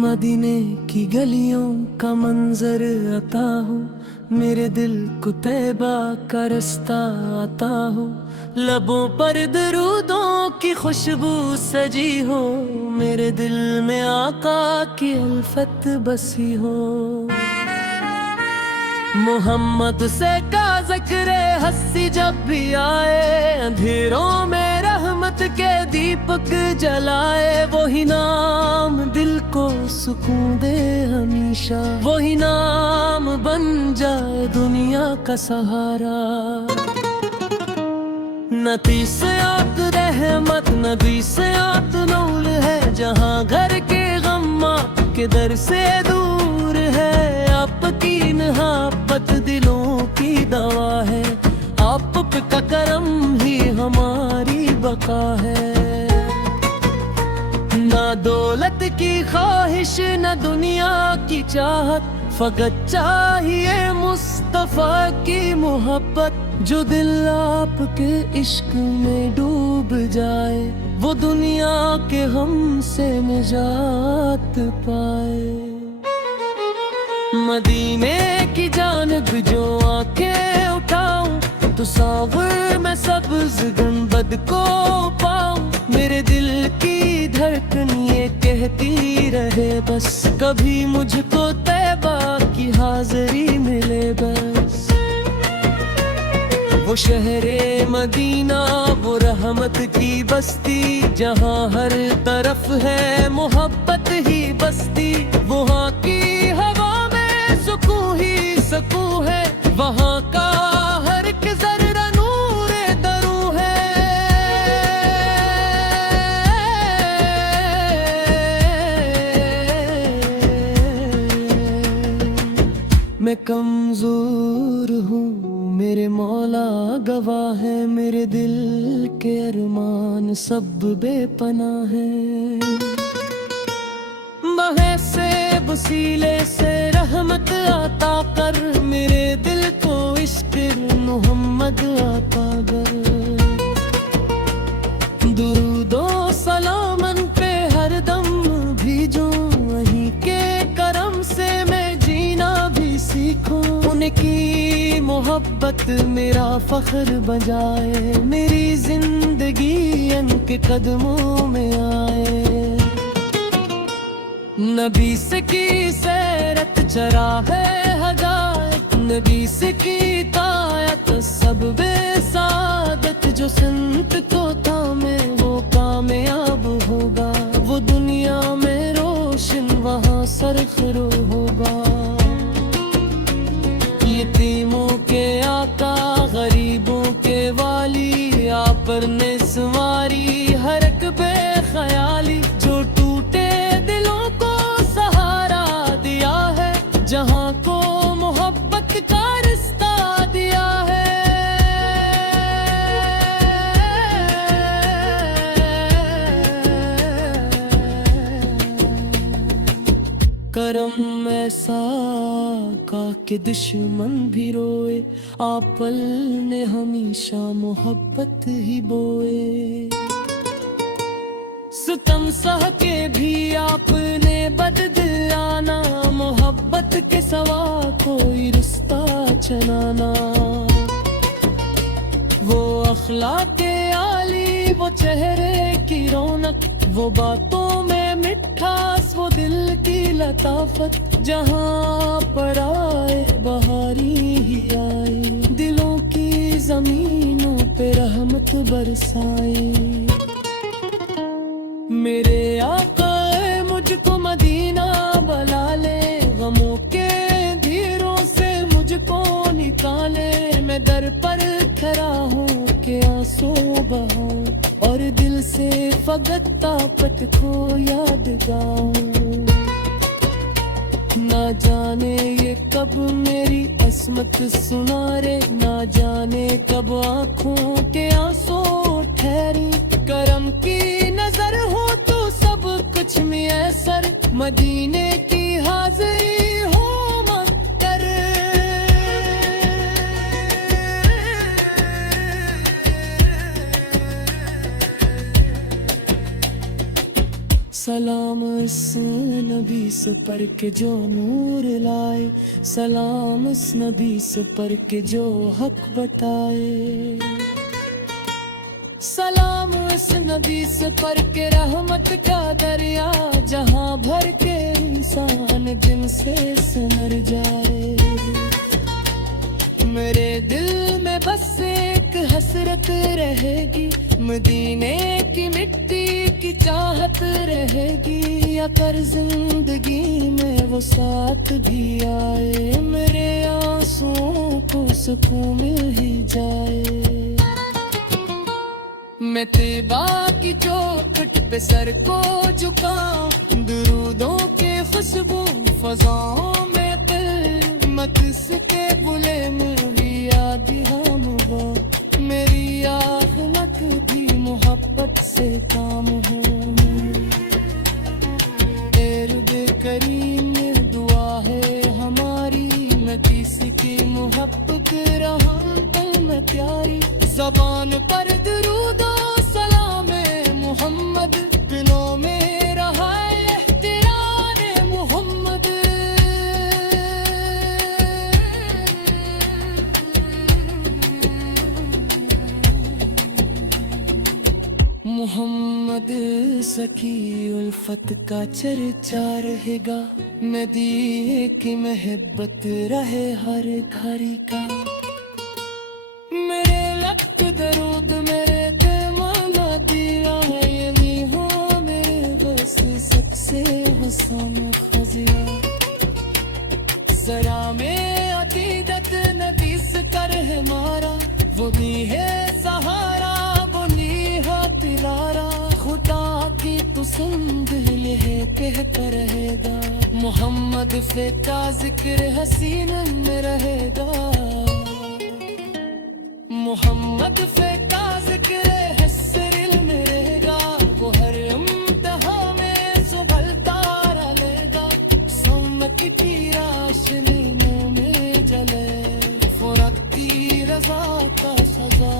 मदीने की गलियों का मंजर आता हो, मेरे दिल को तैबा का रास्ता आता हो। लबों पर दरूदों की खुशबू सजी हो, मेरे दिल में आका की उल्फत बसी हो। मोहम्मद से का ज़िक्र हस्सी जब भी आए, अंधेरों में रहमत के दीपक जलाए। वही नाम दिल को सुकून दे हमेशा, वही नाम बन जाए दुनिया का सहारा। नबी से आत रहमत, नबी से आत नूर है, जहाँ घर के गम्मा के दर से दूर है। आपकी नहापत दिलों की दवा है, आप का करम ही हमारी बका है। ना दौलत की ख्वाहिश न दुनिया की चाहत, फकत चाहिए मुस्तफा की मोहब्बत। जो दिल आपके इश्क में डूब जाए, वो दुनिया के हम से निजात पाए। मदीने की जानब जो आंखें उठाऊं, तो सावर में सब्ज़ गुंबद को पाऊं। मेरे दिल की धड़कन ये कहती रहे बस, कभी मुझको तैबा की हाज़िरी मिले बस। वो शहरे मदीना, वो रहमत की बस्ती, जहाँ हर तरफ है मोहब्बत ही बस्ती। वहाँ की हवा में सुकून ही सुकून है, वहाँ का हर एक ज़र्रा नूर दरू है। मैं कमज़ोर हूँ, मेरे मौला गवाह है, मेरे दिल के अरमान सब बेपनाह है। बहे से वसीले से रहमत आता कर, मेरे दिल को इश्क मोहम्मद आता कर। दुरूदो सलामन पे हर दम भेजो, वहीं के करम से मैं जीना भी सीखूं। उनकी मोहब्बत मेरा फख्र बजाए, मेरी जिंदगी उनके कदमों में आए। नबी से की सैरत चरा है हदायत, नबी से की तायत सब बेसादत। जो संत को थामे वो कामयाब होगा, वो दुनिया में रोशन वहाँ सरखरो होगा। यतीमों के आका, गरीबों के वाली, आप पर ने सवारी हर एक बेख्याली। जो टूटे दिलों को सहारा दिया है, जहाँ को मोहब्बत का रिश्ता दिया है। करम ऐसा का के दुश्मन भी रोए, आपल ने हमेशा मोहब्बत ही बोए। सितम सह के भी आपने बददिलाना, मोहब्बत के सवा कोई रिश्ता चलाना। वो अखलाके आली, वो चेहरे की रौनक, वो बातों में मिठास, वो दिल की लताफत। जहाँ पर आए बहारी ही आए, दिलों की जमीनों पे रहमत बरसाए। मेरे आका मुझको मदीना बुला ले, गमों के धीरों से मुझको निकाले। मैं दर पर खड़ा हूँ के आंसू बहाऊं, और दिल से फकत ताकत को याद गाऊं। ना जाने ये कब मेरी अस्मत सुनारे, ना जाने कब आँखों के आंसू ठहरी। करम की नजर हो तो सब कुछ मुयस्सर, मदीने की हाज़िरी हो मक्कर। सलाम इस नबी से पर के जो नूर लाए, सलाम इस नबी से पर के जो हक बताए। सलाम इस नबी से पर के रहमत का दरिया, जहां भर के इंसान जिनसे संवर जाए। मेरे दिल में बस एक हसरत रहेगी, मदीने की मिट्टी की चाहत रहेगी। अगर जिंदगी में वो साथ भी आए, मेरे आंसुओं को सुकून मिल ही जाए। मैं तैबा की चौखट पे सर को झुकाऊं, दुरूदों के खुशबू फज़ाओं में मत के बुले मेरी याद हम हो। मेरी आखिरत भी मोहब्बत से काम हो। तेरे करीम में दुआ है हमारी, मैं किसकी मोहब्बत रहूं दिल में प्यारी। ज़बान पर दुरूदो सलाम मोहम्मद, दिलों में रहा एहतराम मोहम्मद। मोहम्मद सखी उल्फत का चर्चा रहेगा, नदी की महब्बत रहे हर घड़ी का। मेरे लक दरूद मेरे पैमाना दिया, ये नहीं हो मेरे बस सबसे हसन खजिया। जरा में अकीदत नबीस कर है मारा, वो भी है सहारा वो नी हाथ लारा। खुदा की तो संग है कह कर रहेगा, मोहम्मद फे का जिक्र हसीन में रहेगा। मोहम्मद फे का जिक्र हसरिल में रहेगा, वो हर इम्तिहा में सुभलता लेगा। सोमत की राशनी में जले, फुरती रज़ा का सजा